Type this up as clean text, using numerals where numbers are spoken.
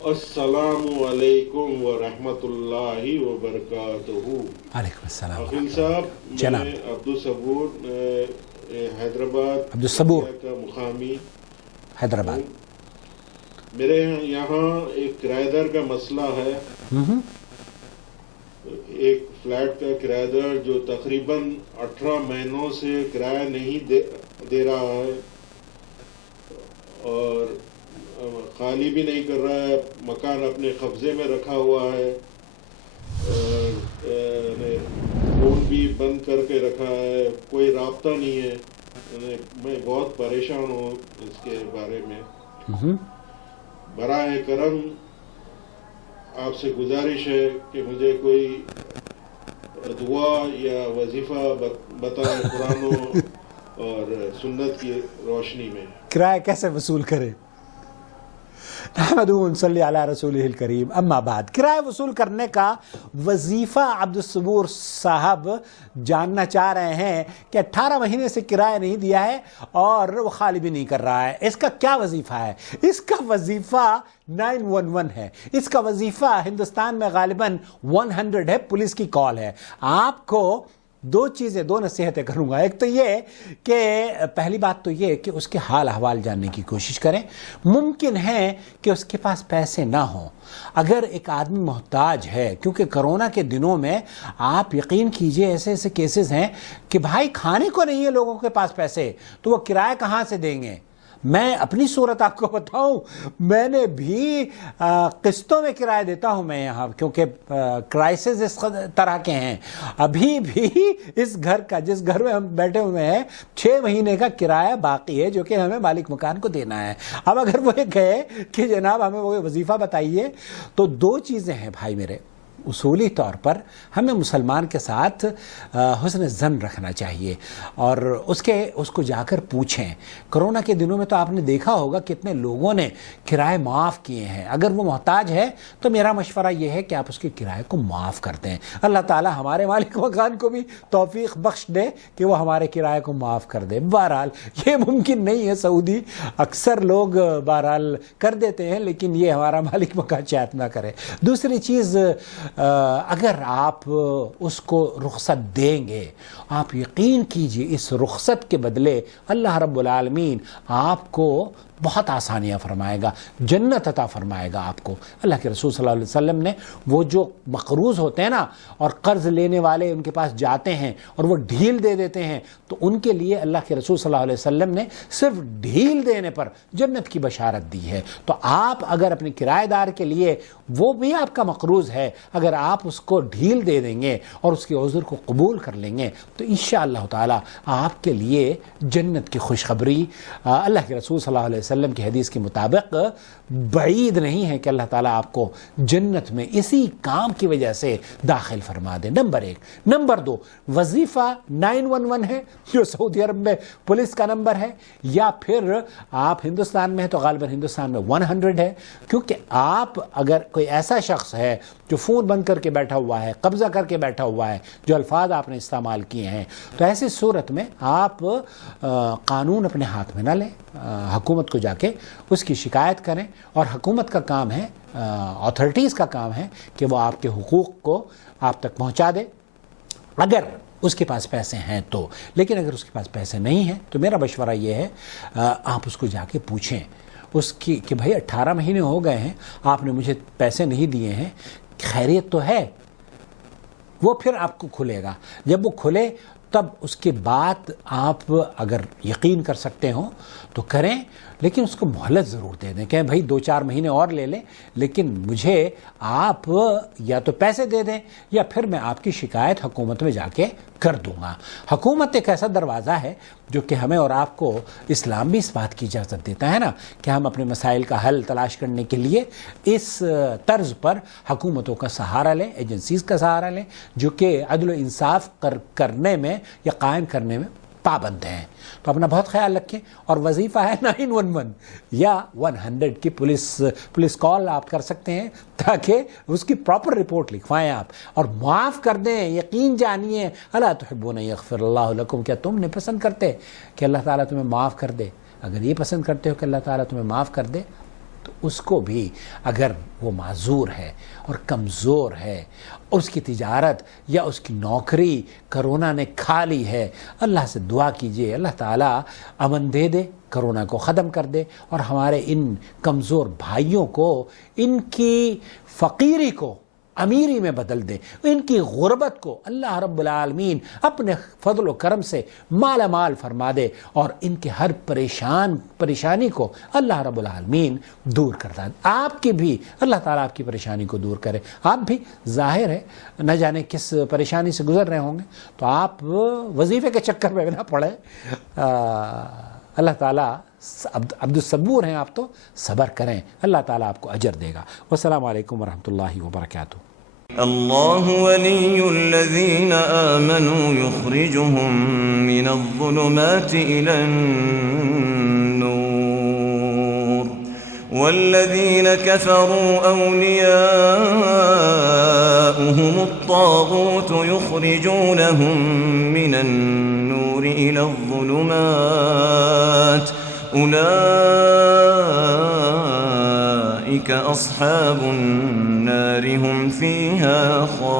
السلام علیکم ورحمۃ اللہ وبرکاتہ۔ وعلیکم السلام عقیل صاحب، جناب میں عبدالصبور حیدرآباد عبدالصبور کا مقامی حیدرآباد۔ میرے یہاں ایک کرایہ دار کا مسئلہ ہے۔ ایک فلیٹ کا کرایہ دار جو تقریباً 18 مہینوں سے کرایہ نہیں دے رہا ہے اور خالی بھی نہیں کر رہا ہے، مکان اپنے قبضے میں رکھا ہوا ہے اور فون بھی بند کر کے رکھا ہے، کوئی رابطہ نہیں ہے۔ میں بہت پریشان ہوں اس کے بارے میں۔ براہ کرم آپ سے گزارش ہے کہ مجھے کوئی دعا یا وظیفہ بتائیں قرآن اور سنت کی روشنی میں۔ کرایہ کیسے وصول کرے؟ نحمدہ و نصلی علی رسولہ الکریم، اما بعد۔ کرایہ وصول کرنے کا وظیفہ عبدالصبور صاحب جاننا چاہ رہے ہیں کہ 18 مہینے سے کرایہ نہیں دیا ہے اور وہ خالی بھی نہیں کر رہا ہے۔ اس کا کیا وظیفہ ہے؟ اس کا وظیفہ 911 ہے۔ اس کا وظیفہ ہندوستان میں غالباً 100 ہے، پولیس کی کال ہے۔ آپ کو دو نصیحتیں کروں گا۔ ایک تو یہ کہ پہلی بات تو یہ کہ اس کے حال احوال جاننے کی کوشش کریں۔ ممکن ہے کہ اس کے پاس پیسے نہ ہوں۔ اگر ایک آدمی محتاج ہے، کیونکہ کرونا کے دنوں میں آپ یقین کیجئے ایسے کیسز ہیں کہ بھائی کھانے کو نہیں ہے لوگوں کے پاس پیسے، تو وہ کرایہ کہاں سے دیں گے؟ میں اپنی صورت آپ کو بتاؤں، میں نے بھی قسطوں میں کرایہ دیتا ہوں میں یہاں، کیونکہ کرائسس اس طرح کے ہیں۔ ابھی بھی اس گھر کا، جس گھر میں ہم بیٹھے ہوئے ہیں، 6 مہینے کا کرایہ باقی ہے جو کہ ہمیں مالک مکان کو دینا ہے۔ اب اگر وہ کہے کہ جناب ہمیں وہ وظیفہ بتائیے، تو 2 چیزیں ہیں بھائی میرے۔ اصولی طور پر ہمیں مسلمان کے ساتھ حسن ظن رکھنا چاہیے اور اس کو جا کر پوچھیں۔ کرونا کے دنوں میں تو آپ نے دیکھا ہوگا کتنے لوگوں نے کرائے معاف کیے ہیں۔ اگر وہ محتاج ہے تو میرا مشورہ یہ ہے کہ آپ اس کے کرائے کو معاف کر دیں۔ اللہ تعالی ہمارے مالک مکان کو بھی توفیق بخش دے کہ وہ ہمارے کرائے کو معاف کر دے۔ بہرحال یہ ممکن نہیں ہے سعودی، اکثر لوگ بہرحال کر دیتے ہیں، لیکن یہ ہمارا مالک مکان شاید نہ کرے۔ دوسری چیز، اگر آپ اس کو رخصت دیں گے، آپ یقین کیجئے اس رخصت کے بدلے اللہ رب العالمین آپ کو بہت آسانیاں فرمائے گا، جنت عطا فرمائے گا آپ کو۔ اللہ کے رسول صلی اللہ علیہ وسلم نے وہ جو مقروض ہوتے ہیں نا اور قرض لینے والے ان کے پاس جاتے ہیں اور وہ ڈھیل دے دیتے ہیں، تو ان کے لیے اللہ کے رسول صلی اللہ علیہ وسلم نے صرف ڈھیل دینے پر جنت کی بشارت دی ہے۔ تو آپ اگر اپنے کرایہ دار کے لیے، وہ بھی آپ کا مقروض ہے، اگر آپ اس کو ڈھیل دے دیں گے اور اس کے عذر کو قبول کر لیں گے تو انشاءاللہ تعالی آپ کے لیے جنت کی خوشخبری اللہ کے رسول صلی اللہ علیہ وسلم کی حدیث کے مطابق بعید نہیں ہے کہ اللہ تعالیٰ آپ کو جنت میں اسی کام کی وجہ سے داخل فرما دے۔ نمبر 1۔ نمبر 2، وظیفہ 911 ہے جو سعودی عرب میں پولیس کا نمبر ہے، یا پھر آپ ہندوستان میں ہیں تو غالباً ہندوستان میں 100 ہے، کیونکہ آپ اگر کوئی ایسا شخص ہے جو فون بند کر کے بیٹھا ہوا ہے، قبضہ کر کے بیٹھا ہوا ہے، جو الفاظ آپ نے استعمال کیے ہیں، تو ایسی صورت میں آپ قانون اپنے ہاتھ میں نہ لیں، حکومت کو جا کے اس کی شکایت کریں، اور حکومت کا کام ہے، اتھارٹیز کا کام ہے کہ وہ آپ کے حقوق کو آپ تک پہنچا دے، اگر اس کے پاس پیسے ہیں تو۔ لیکن اگر اس کے پاس پیسے نہیں ہیں تو میرا مشورہ یہ ہے آپ اس کو جا کے پوچھیں اس کی کہ بھائی 18 مہینے ہو گئے ہیں، آپ نے مجھے پیسے نہیں دیے ہیں، خیریت تو ہے؟ وہ پھر آپ کو کھلے گا۔ جب وہ کھلے تب اس کے بعد آپ اگر یقین کر سکتے ہوں تو کریں، لیکن اس کو مہلت ضرور دے دیں کہ بھائی 2-4 مہینے اور لے لیں، لیکن مجھے آپ یا تو پیسے دے دیں یا پھر میں آپ کی شکایت حکومت میں جا کے کر دوں گا۔ حکومت ایک ایسا دروازہ ہے جو کہ ہمیں اور آپ کو اسلام بھی اس بات کی اجازت دیتا ہے نا کہ ہم اپنے مسائل کا حل تلاش کرنے کے لیے اس طرز پر حکومتوں کا سہارا لیں، ایجنسیز کا سہارا لیں جو کہ عدل و انصاف کرنے میں یا قائم کرنے میں پابند ہیں۔ تو اپنا بہت خیال رکھیں، اور وظیفہ ہے 911 یا 100 کی پولیس کال آپ کر سکتے ہیں تاکہ اس کی پراپر رپورٹ لکھوائیں آپ، اور معاف کر دیں۔ یقین جانیے، الا تحبون یغفر اللہ لکم، کیا تم نے پسند کرتے کہ اللہ تعالیٰ تمہیں معاف کر دے؟ اگر یہ پسند کرتے ہو کہ اللہ تعالیٰ تمہیں معاف کر دے تو اس کو بھی اگر وہ معذور ہے اور کمزور ہے، اس کی تجارت یا اس کی نوکری کرونا نے کھا لی ہے، اللہ سے دعا کیجئے اللہ تعالیٰ امن دے دے، کرونا کو ختم کر دے، اور ہمارے ان کمزور بھائیوں کو ان کی فقیری کو امیری میں بدل دے، ان کی غربت کو اللہ رب العالمین اپنے فضل و کرم سے مالا مال فرما دے، اور ان کے ہر پریشانی کو اللہ رب العالمین دور کرتا ہے۔ آپ کی بھی اللہ تعالیٰ آپ کی پریشانی کو دور کرے۔ آپ بھی ظاہر ہے نہ جانے کس پریشانی سے گزر رہے ہوں گے، تو آپ وظیفے کے چکر میں نہ پڑے۔ اللہ تعالیٰ عبد الصبور ہیں آپ، تو صبر کریں، اللہ تعالیٰ آپ کو اجر دے گا۔ والسلام علیکم ورحمۃ اللہ وبرکاتہ۔ اللہ ولی الذین آمنوا یخرجهم من الظلمات إلى النور والذین كفروا أولیاؤهم الطاغوت یخرجونهم من النور إلى الظلمات أولئك أصحاب النار هم فيها خالدون۔